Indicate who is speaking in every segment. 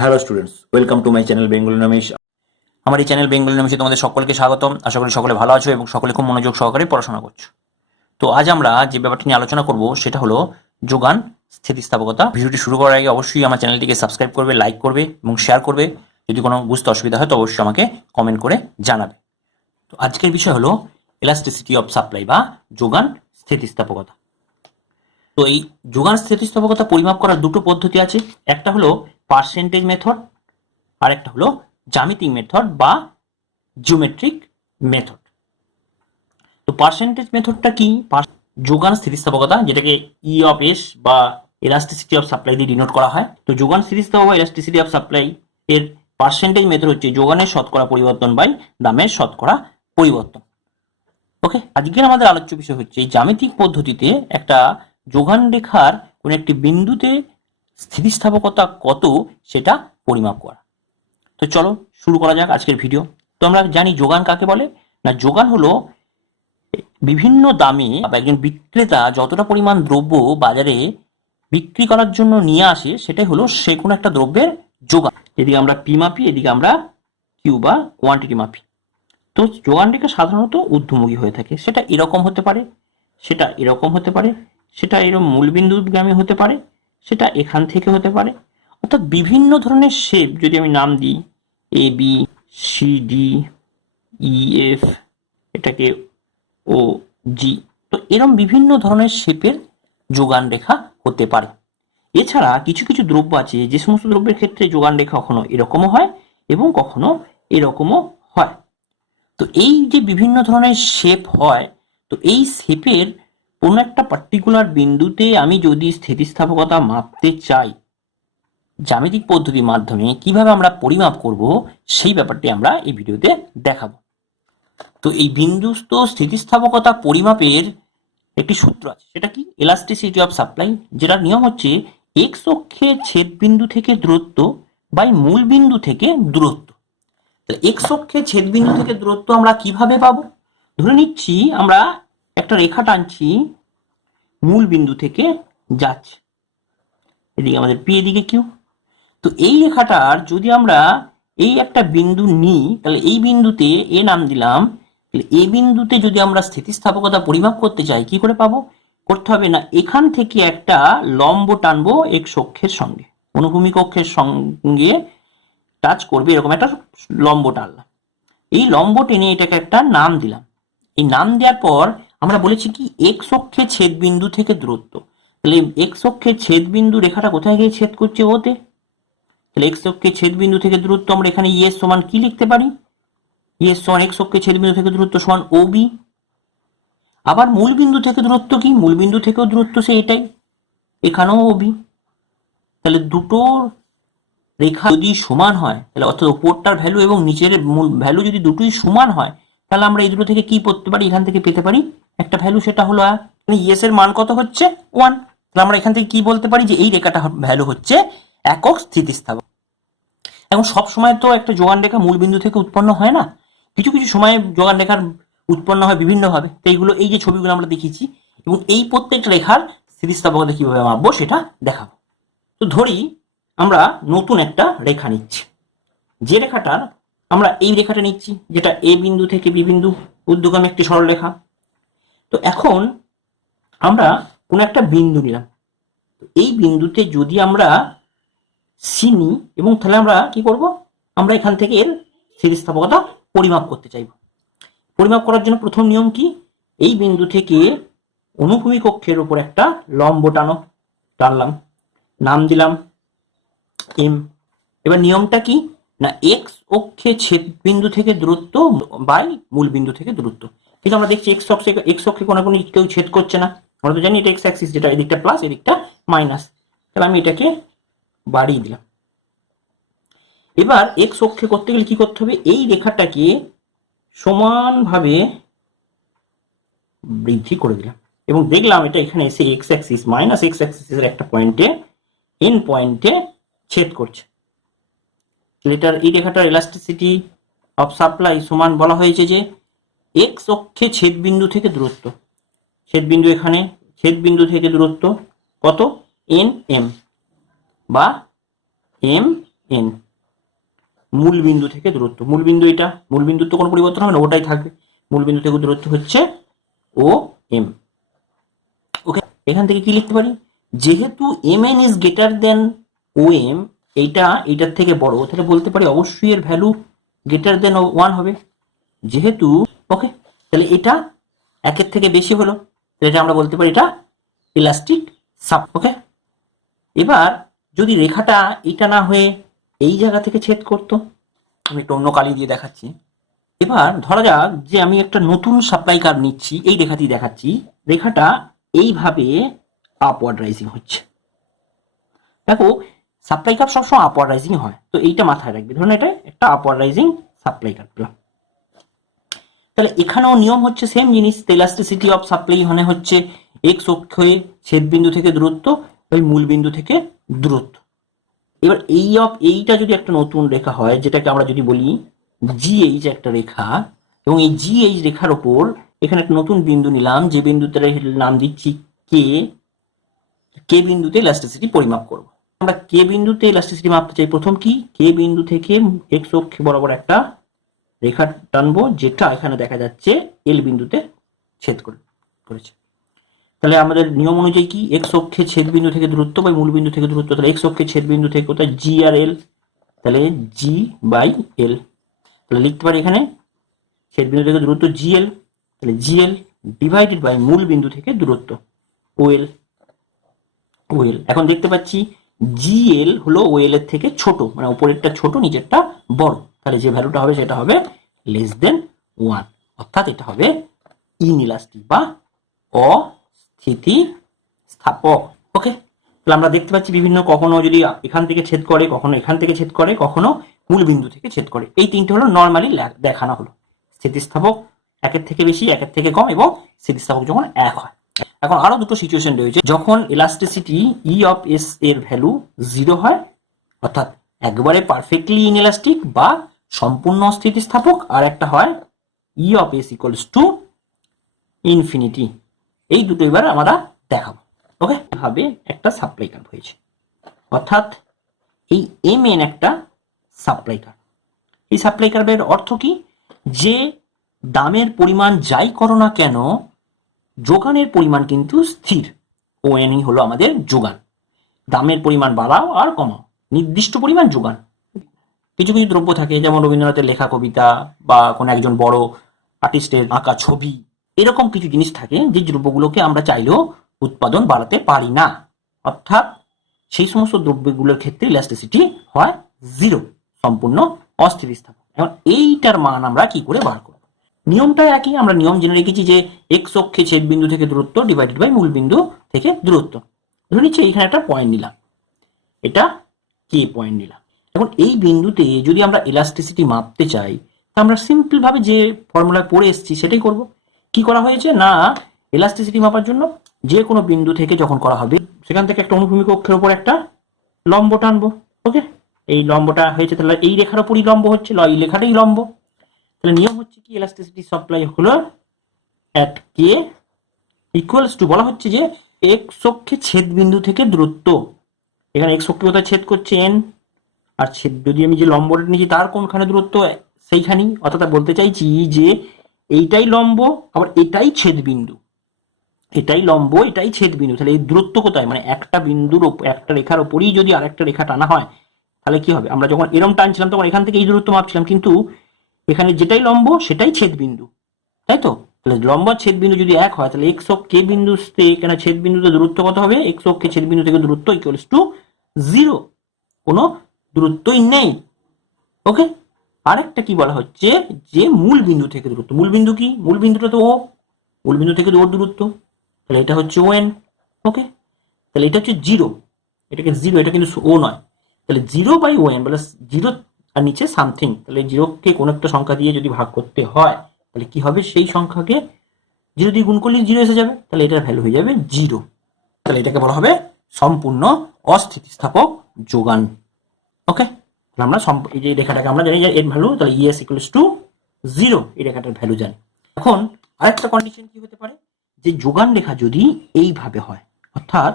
Speaker 1: Hello students welcome to my channel Bengali নামেশ আমার এই channel Bengali নামেশে তোমাদের সকলকে স্বাগতম। আশা করি সকলে ভালো আছো এবং সকলে খুব মনোযোগ সহকারে পড়াশোনা করছ। তো আজ আমরা যে ব্যাপারটি নিয়ে আলোচনা করব, সেটা হলো যোগান, স্থিতিস্থাপকতা। ভিডিওটি শুরু করার আগে অবশ্যই আমার চ্যানেলটিকে সাবস্ক্রাইব করবে, লাইক করবে এবং শেয়ার করবে। যদি কোনো বুঝতে অসুবিধা হয় তো অবশ্যই আমাকে কমেন্ট করে জানাবে। তো আজকের বিষয় হলো এলাস্টিসিটি অফ সাপ্লাই বা যোগান, স্থিতিস্থাপকতা। তো এই যোগান, স্থিতিস্থাপকতা পরিমাপ করার দুটো পদ্ধতি আছে। একটা হলো পার্সেন্টেজ মেথড আর একটা হলো জ্যামিতিক মেথড বা জিওমেট্রিক মেথড। তো পার্সেন্টেজ মেথডটা কি? যোগান স্থিতিস্থাপকতা, যেটাকে ই অফ এস বা এলাস্টিসিটি অফ সাপ্লাই দিয়ে ডিনোট করা হয়। তো যোগান স্থিতিস্থাপক বা এলাস্টিসিটি অফ সাপ্লাই এর পার্সেন্টেজ মেথড হচ্ছে যোগানের শতকরা পরিবর্তন বাই দামের শতকরা পরিবর্তন। ওকে, আজকের আমাদের আলোচ্য বিষয় হচ্ছে জ্যামিতিক পদ্ধতিতে একটা যোগান রেখার কোন একটি বিন্দুতে স্থিতিস্থাপকতা কত সেটা পরিমাপ করা। তো চলো শুরু করা যাক আজকের ভিডিও। তো আমরা জানি যোগান কাকে বলে? না, যোগান হলো বিভিন্ন দামে একজন বিক্রেতা যতটা পরিমাণ দ্রব্য বাজারে বিক্রি করার জন্য নিয়ে আসে, সেটাই হলো সে কোনো একটা দ্রব্যের যোগান। এদিকে আমরা পি মাপি, এদিকে আমরা কিউ বা কোয়ান্টিটি মাপি। তো যোগান রেখা সাধারণত ঊর্ধ্বমুখী হয়ে থাকে। সেটা এরকম হতে পারে, সেটা এরকম হতে পারে, সেটা এরকম মূলবিন্দুগামী হতে পারে সেটা এখান থেকে হতে পারে। অর্থাৎ বিভিন্ন ধরনের শেপ যদি আমি নাম দিই A B C D E F এটাকে ও জি তো এরকম বিভিন্ন ধরনের শেপের যোগান রেখা হতে পারে। এছাড়া কিছু কিছু দ্রব্য আছে, যে সমস্ত দ্রব্যের ক্ষেত্রে যোগান রেখা কখনো এরকমও হয় এবং কখনো এরকমও হয়। তো এই যে বিভিন্ন ধরনের শেপ হয়, তো এই শেপের কোনো একটা পার্টিকুলার বিন্দুতে আমি যদি স্থিতিস্থাপকতা মাপতে চাই, জ্যামিতিক পদ্ধতির মাধ্যমে কীভাবে আমরা পরিমাপ করব, সেই ব্যাপারটি আমরা এই ভিডিওতে দেখাবো। তো এই বিন্দুস্থ স্থিতিস্থাপকতা পরিমাপের একটি সূত্র আছে। সেটা কি? এলাস্টিসিটি অফ সাপ্লাই যেটার নিয়ম হচ্ছে এক্স অক্ষে ছেদ বিন্দু থেকে দূরত্ব বাই মূল বিন্দু থেকে দূরত্ব। এক্স অক্ষে ছেদ বিন্দু থেকে দূরত্ব আমরা কীভাবে পাবো? ধরে নিচ্ছি আমরা একটা রেখা টানছি, মূল বিন্দু থেকে যাচ্ছে। এদিকে আমাদের পি এদিকে কিউ তো এই রেখাটার যদি আমরা এই একটা বিন্দু নিই, তাহলে এই বিন্দুতে এ নাম দিলাম এই বিন্দুতে যদি আমরা স্থিতিস্থাপকতা পরিমাপ করতে চাই, কি করে পাবো? করতে হবে না, এখান থেকে একটা লম্ব টানবো এক্স অক্ষের সঙ্গে, অনুভূমিক অক্ষের সঙ্গে টাচ করবে, এরকম একটা লম্ব টানলাম। এই লম্ব টেনে এটাকে একটা নাম দিলাম। এই নাম দেওয়ার পর আমরা বলেছি কি এক্স অক্ষে ছেদ বিন্দু থেকে দূরত্ব। তাহলে এক্স অক্ষে ছেদ বিন্দু রেখাটা কোথায় গিয়ে ছেদ করছে ওতে? তাহলে এক্স অক্ষে ছেদ বিন্দু থেকে দূরত্ব আমরা এখানে ইএস সমান কি লিখতে পারি? ইএস সমান এক্স অক্ষে ছেদ বিন্দু থেকে দূরত্ব সমান ওবি। আবার মূল বিন্দু থেকে দূরত্ব কি? মূল বিন্দু থেকেও দূরত্ব সে এটাই। এখানেও ওবি। তাহলে দুটো রেখা যদি সমান হয়, তাহলে অর্থাৎ ওপরটার ভ্যালু এবং নিচের মূল ভ্যালু যদি দুটোই সমান হয়, তাহলে আমরা এই দুটো থেকে কি করতে পারি? এখান থেকে পেতে পারি একটা ভ্যালু সেটা হলো ইএস এর মান কত হচ্ছে? ওয়ান তাহলে আমরা এখান থেকে কি বলতে পারি? যে এই রেখাটা ভ্যালু হচ্ছে একক স্থিতিস্থাপক। এখন সব সময় তো একটা যোগান রেখা মূল বিন্দু থেকে উৎপন্ন হয় না। কিছু কিছু সময়ে যোগান রেখার উৎপন্ন হয় বিভিন্নভাবে। তো এইগুলো, এই যে ছবিগুলো আমরা দেখিয়েছি, এবং এই প্রত্যেকটা রেখার স্থিতিস্থাপকতা কীভাবে মাপবো সেটা দেখাবো। তো ধরি, আমরা নতুন একটা রেখা নিচ্ছি। যে রেখাটার আমরা এই রেখাটা নিচ্ছি, যেটা এ বিন্দু থেকে বি বিন্দু ঊর্ধ্বগামী একটি সরল রেখা তো এখন আমরা কোনো একটা বিন্দু নিলাম। এই বিন্দুতে যদি আমরা সি এবং তাহলে আমরা কি করব? আমরা এখান থেকে এর স্থিতিস্থাপকতা পরিমাপ করতে চাইব। পরিমাপ করার জন্য প্রথম নিয়ম কি? এই বিন্দু থেকে অনুভূমি কক্ষের উপর একটা লম্ব টানো, টানলাম, নাম দিলাম এম এবার নিয়মটা কি? না এক্স অক্ষে ছেদ বিন্দু থেকে দূরত্ব বাই মূল বিন্দু থেকে দূরত্ব। কিন্তু আমরা দেখছি এক্স অক্ষে এক্স অক্ষে কোনো কোনো কেউ ছেদ করছে না। আমরা তো জানি এটা এক্স অ্যাক্সিস যেটা এদিকটা প্লাস এদিকটা মাইনাস তাহলে আমি এটাকে বাড়িয়ে দিলাম। এবার এক্স অক্ষে করতে গেলে কি করতে হবে? এই রেখাটাকে সমানভাবে বৃদ্ধি করে দিলাম। এবং দেখলাম এটা এখানে এসে এক্স অ্যাক্সিস মাইনাস এক্স অ্যাক্সিসের একটা পয়েন্টে এন পয়েন্টে ছেদ করছে। এটার, এই রেখাটার এলাস্টিসিটি অফ সাপ্লাই সমান বলা হয়েছে যে এক্স অক্ষে ছেদ বিন্দু থেকে দূরত্ব। ছেদ বিন্দু এখানে ছেদ বিন্দু থেকে দূরত্ব কত? এন এম বা এম এন মূল বিন্দু থেকে দূরত্ব। মূল বিন্দু এটা। মূল বিন্দুর তো কোনো পরিবর্তন হবে না, ওটাই থাকবে। মূল বিন্দু থেকে দূরত্ব হচ্ছে ও এম ওকে এখান থেকে কি লিখতে পারি? যেহেতু M N is greater than O M এইটা, এইটার থেকে বড়। তাহলে বলতে পারি অবশ্যই এর ভ্যালু গ্রেটার দেন ওয়ান হবে। যেহেতু ওকে তাহলে এটা একের থেকে বেশি হলো। তাহলে এটা আমরা বলতে পারি এটা ইলাস্টিক সাপ ওকে এবার যদি রেখাটা এটা না হয়ে এই জায়গা থেকে ছেদ করতো, আমি একটু অন্য কালি দিয়ে দেখাচ্ছি। এবার ধরা যাক যে আমি একটা নতুন সাপ্লাই কার্ভ নিচ্ছি, এই রেখাটি দেখাচ্ছি। রেখাটা এইভাবে আপওয়ার্ড রাইজিং হচ্ছে। দেখো সাপ্লাই কার্ভ সবসময় আপওয়ার্ড রাইজিং হয়। তো এইটা মাথায় রাখবে। ধরুন এটা একটা আপওয়ার্ড রাইজিং সাপ্লাই কার্ভ তাহলে এখানেও নিয়ম হচ্ছে সেম জিনিস ইলাস্টিসিটি অফ সাপ্লাই মানে হচ্ছে এক্স অক্ষে ছেদ বিন্দু থেকে দূরত্ব ওই মূল বিন্দু থেকে দূরত্ব। এবার এই অফ এইটা যদি একটা নতুন রেখা হয়, যেটাকে আমরা যদি বলি জিএইচ একটা রেখা, এবং এই জিএইচ রেখার ওপর এখানে একটা নতুন বিন্দু নিলাম, যে বিন্দুতে নাম দিচ্ছি কে কে বিন্দুতে ইলাস্টিসিটি পরিমাপ করব। আমরা কে বিন্দুতে ইলাস্টিসিটি মাপতে চাই প্রথম কি? কে বিন্দু থেকে এক্স অক্ষে বরাবর একটা রেখা টানবো, যেটা এখানে দেখা যাচ্ছে এল বিন্দুতে ছেদ করে, করেছে। তাহলে আমাদের নিয়ম অনুযায়ী কি? এক্স অক্ষে ছেদ বিন্দু থেকে দূরত্ব বা মূল বিন্দু থেকে দূরত্ব। তাহলে এক্স অক্ষে ছেদ বিন্দু থেকে কোথায়? জি আর এল তাহলে জি বাই এল তাহলে লিখতে পারি এখানে ছেদ বিন্দু থেকে দূরত্ব জি এল তাহলে জি এল ডিভাইডেড বাই মূল বিন্দু থেকে দূরত্ব ও এল ও এল এখন দেখতে পাচ্ছি জি এল হলো ও এল এর থেকে ছোট মানে উপরেরটা ছোট, নিচেরটা বড়। তাহলে যে ভ্যালুটা হবে সেটা হবে লেস দেন ওয়ান অর্থাৎ এটা হবে ইনইলাস্টিক বা অস্থিতি স্থাপক ওকে তাহলে আমরা দেখতে পাচ্ছি বিভিন্ন কখনো যদি এখান থেকে ছেদ করে, কখনো এখান থেকে ছেদ করে, কখনো মূল বিন্দু থেকে ছেদ করে। এই তিনটে হলো নর্মালি দেখানো হলো। স্থিতিস্থাপক একের থেকে বেশি, একের থেকে কম এবং স্থিতিস্থাপক যখন এক হয়। এখন আরও দুটো সিচুয়েশন রয়েছে। যখন ইলাস্টিসিটি ই অফ এস এর ভ্যালু জিরো হয়, অর্থাৎ একবারে পারফেক্টলি ইনইলাস্টিক বা সম্পূর্ণ স্থিতিস্থাপক আর একটা হয় E of S equals to infinity এই দুটো এবার আমরা দেখাবো। ওকে ভাবে একটা সাপ্লাই কার্ভ হয়েছে। অর্থাৎ এই এম এন একটা সাপ্লাই কার্ভ এই সাপ্লাই কার্ভের অর্থ কি? যে দামের পরিমাণ যাই করো না কেন যোগানের পরিমাণ কিন্তু স্থির। ও এনই হলো আমাদের যোগান। দামের পরিমাণ বাড়াও আর কমাও। নির্দিষ্ট পরিমাণ যোগান। কিছু কিছু দ্রব্য থাকে, যেমন রবীন্দ্রনাথের লেখা কবিতা বা কোনো একজন বড় আর্টিস্টের আঁকা ছবি। এরকম কিছু জিনিস থাকে, যে দ্রব্যগুলোকে আমরা চাইলেও উৎপাদন বাড়াতে পারি না। অর্থাৎ সেই সমস্ত দ্রব্যগুলোর ক্ষেত্রে ইলাস্টিসিটি হয় জিরো সম্পূর্ণ অস্থিতিস্থাপক। এখন এইটার মান আমরা কি করে বার করব? নিয়মটা একই, আমরা নিয়ম জেনে রেখেছি যে এক্স অক্ষে ছেদ বিন্দু থেকে দূরত্ব ডিভাইডেড বাই মূল বিন্দু থেকে দূরত্ব। ধরে নিচ্ছি এইখানে একটা পয়েন্ট নিলাম। এটা কে পয়েন্ট নিলাম? এখন এই বিন্দুতে যদি আমরা ইলাস্টিসিটি মাপতে চাই, তা আমরা সিম্পলভাবে যে ফর্মুলা পড়ে এসেছি সেটাই করব। কি করা হয়েছে? না ইলাস্টিসিটি মাপার জন্য যে কোনো বিন্দু থেকে যখন করা হবে, সেখান থেকে একটা অনুভূমিক অক্ষের উপর একটা লম্ব টানবো ওকে এই লম্বটা হয়েছে, তাহলে এই রেখার উপরই লম্ব হচ্ছে এই লেখাটাই লম্ব। তাহলে নিয়ম হচ্ছে কি? ইলাস্টিসিটি সাপ্লাই হলো অ্যাট কে ইকুয়ালস টু বলা হচ্ছে যে এক্স অক্ষে ছেদ বিন্দু থেকে দূরত্ব। এখানে এক্স অক্ষে কোথায় ছেদ করছে? এন আর ছেদ, যদি আমি যে লম্বটা নিয়েছি, তার কোনখানে দূরত্ব? সেইখানেই। অর্থাৎ বলতে চাইছি যে এইটাই লম্ব, আবার এটাই ছেদ বিন্দু এটাই লম্ব, এটাই ছেদ বিন্দু তাহলে এই দূরত্ব কোথায়? মানে একটা বিন্দুর একটা রেখার ওপরই যদি আরেকটা রেখা টানা হয়, তাহলে কি হবে? আমরা যখন এরম টানছিলাম, তখন এখান থেকে এই দূরত্ব মাপছিলাম। কিন্তু এখানে যেটাই লম্ব, সেটাই ছেদ বিন্দু তাই তো? তাহলে লম্ব আর ছেদ বিন্দু যদি এক হয়, তাহলে এক্স কে বিন্দু এখানে ছেদ বিন্দুতে দূরত্ব কত হবে? এক্স কে ছেদ বিন্দু থেকে দূরত্ব ইকুয়ালস টু জিরো কোনো দূরত্বই নেই। ওকে আরেকটা কি বলা হচ্ছে যে মূল বিন্দু থেকে দূরত্ব। মূল বিন্দু কি? মূল বিন্দুটা তো ও মূল বিন্দু থেকে ওর দূরত্ব। তাহলে এটা হচ্ছে ও এন ওকে তাহলে এটা হচ্ছে জিরো এটাকে জিরো এটা কিন্তু ও নয়। তাহলে জিরো বাই ও এন বলে জিরো আর নিচে সামথিং তাহলে জিরোকে কোনো একটা সংখ্যা দিয়ে যদি ভাগ করতে হয়, তাহলে কি হবে? সেই সংখ্যাকে জিরো দিয়ে গুণ করলে জিরো এসে যাবে, তাহলে এটার ভ্যালু হয়ে যাবে জিরো তাহলে এটাকে বলা হবে সম্পূর্ণ অস্থিতিস্থাপক যোগান। ওকে তাহলে আমরা এই যে রেখাটাকে আমরা জানি এর ভ্যালু তাহলে ইএস ইকুয়ালস টু জিরো এই রেখাটার ভ্যালু জানি। এখন আরেকটা কন্ডিশন কি হতে পারে? যে যোগান রেখা যদি এইভাবে হয়, অর্থাৎ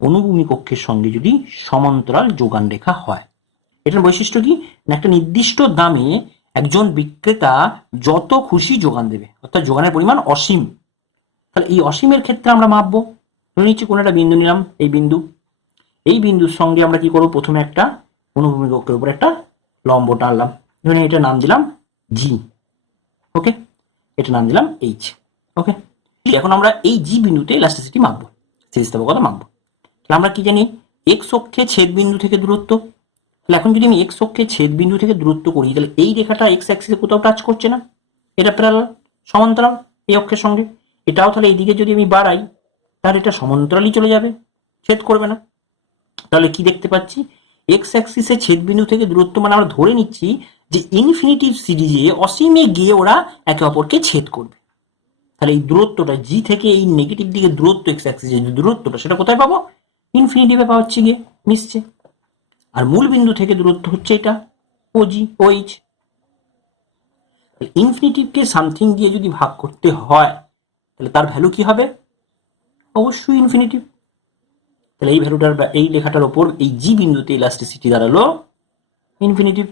Speaker 1: অনুভূমিক কক্ষের সঙ্গে যদি সমান্তরাল যোগান রেখা হয় এটার বৈশিষ্ট্য কি? না, একটা নির্দিষ্ট দামে একজন বিক্রেতা যত খুশি যোগান দেবে, অর্থাৎ যোগানের পরিমাণ অসীম। তাহলে এই অসীমের ক্ষেত্রে আমরা মাপবো। ধরে নিচ্ছি কোনো একটা বিন্দু নিলাম, এই বিন্দু। এই বিন্দুর সঙ্গে আমরা কি করব? প্রথমে একটা অনুভূমিক অক্ষের উপর একটা লম্ব টানলাম। ধরে এটা নাম দিলাম জি ওকে? এটা নাম দিলাম এইচ ওকে? এখন আমরা এই জি বিন্দুতে ইলাস্টিসিটি মাপবো, স্থিতিস্থাপকতা মাপবো। তাহলে আমরা কি জানি? এক্স অক্ষে ছেদ বিন্দু থেকে দূরত্ব। তাহলে এখন যদি আমি এক্স অক্ষে ছেদ বিন্দু থেকে দূরত্ব করি, তাহলে এই রেখাটা এক্স অ্যাক্সিসে কোথাও টাচ করছে না? এটা প্যারালাল সমান্তরাল এই অক্ষের সঙ্গে? এটাও তাহলে এইদিকে যদি আমি বাড়াই, তাহলে এটা সমান্তরালই চলে যাবে, ছেদ করবে না। তাহলে কি দেখতে পাচ্ছি? এক্স অ্যাক্সিসে ছেদ বিন্দু থেকে দূরত্ব মানে আমরা ধরে নিচ্ছি যে ইনফিনিটিভ সিরিজে অসীমে গিয়ে ওরা একে অপরকে ছেদ করবে। তাহলে এই দূরত্বটা জি থেকে এই নেগেটিভ দিকে দূরত্ব এক্স অ্যাক্সিসের যে দূরত্বটা, সেটা কোথায় পাবো? ইনফিনিটিভে পাওয়া হচ্ছে গিয়ে, মিশছে। আর মূল বিন্দু থেকে দূরত্ব হচ্ছে এটা, ওজি ওইচ ইনফিনিটিভকে সামথিং দিয়ে যদি ভাগ করতে হয়, তাহলে তার ভ্যালু কি হবে? অবশ্যই ইনফিনিটিভ। তাহলে এই ভ্যালুটার এই লেখাটার ওপর এই জি বিন্দুতে ইলাস্টিসিটি দাঁড়াল ইনফিনিটিভ।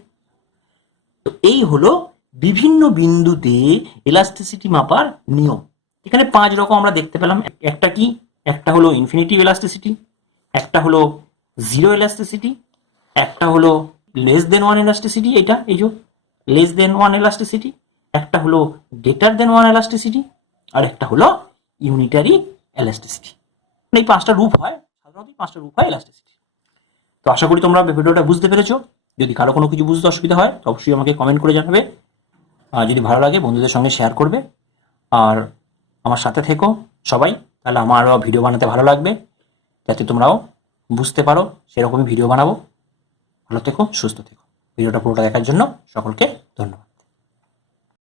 Speaker 1: তো এই হলো বিভিন্ন বিন্দুতে ইলাস্টিসিটি মাপার নিয়ম। এখানে পাঁচ রকম আমরা দেখতে পেলাম। একটা কি? একটা হলো ইনফিনিটিভ ইলাস্টিসিটি একটা হলো জিরো ইলাস্টিসিটি একটা হলো লেস দেন ওয়ান ইলাস্টিসিটি এটা, এই যে লেস দেন ওয়ান ইলাস্টিসিটি একটা হলো গ্রেটার দেন ওয়ান ইলাস্টিসিটি আর একটা হলো ইউনিটারি ইলাস্টিসিটি এই পাঁচটা রূপ হয়, সাধারণত পাঁচটা রূপ হয় ইলাস্টিসিটি তো আশা করি তোমরা ভিডিওটা বুঝতে পেরেছ। যদি কারও কোনো কিছু বুঝতে অসুবিধা হয়, তো অবশ্যই আমাকে কমেন্ট করে জানাবে। আর যদি ভালো লাগে, বন্ধুদের সঙ্গে শেয়ার করবে। আর আমার সাথে থেকো সবাই, তাহলে আমারও ভিডিও বানাতে ভালো লাগবে। যাতে তোমরাও বুঝতে পারো, সেরকমই ভিডিও বানাবো। ভালো থেকো সুস্থ থেকো। ভিডিওটা পুরোটা দেখার জন্য সকলকে ধন্যবাদ।